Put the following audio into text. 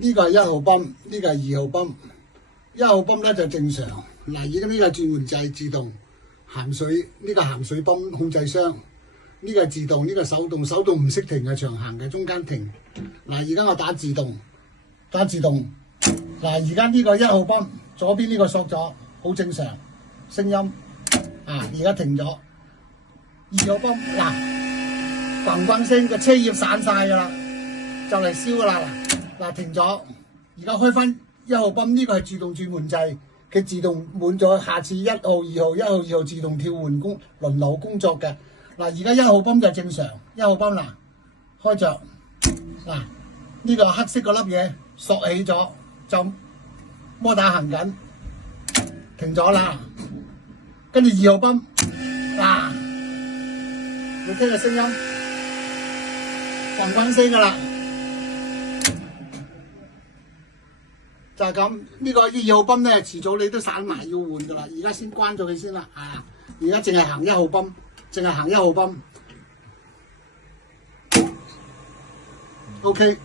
呢個係1號泵，呢個係2號泵。1號泵咧就正常。嗱，而家呢個轉換掣自動鹹水，呢個鹹水泵控制箱，呢個係自動，呢個手動，手動唔識停嘅，長行嘅，中間停。嗱，而家我打自動，嗱，而家呢個1號泵左邊呢個索咗，好正常，聲音而家停咗。2號泵嗱，咣咣聲個車葉散晒㗎啦，就嚟燒㗎啦嗱，停咗。而家開翻1號泵，呢個係自動轉換掣。佢自動滿咗，下次1號、2號、1號、2號自動跳換輪流工作嘅。嗱，而家1號泵就正常，1號泵嗱開着，嗱呢個黑色嗰粒嘢索起咗，就摩打行緊，停咗啦。跟住2號泵嗱，你聽個聲音，咣咣聲噶啦。就係咁，呢個2號泵咧，遲早你都散埋要換噶啦。而家先關咗佢先啦，而家淨係行1號泵，淨係行1號泵。OK。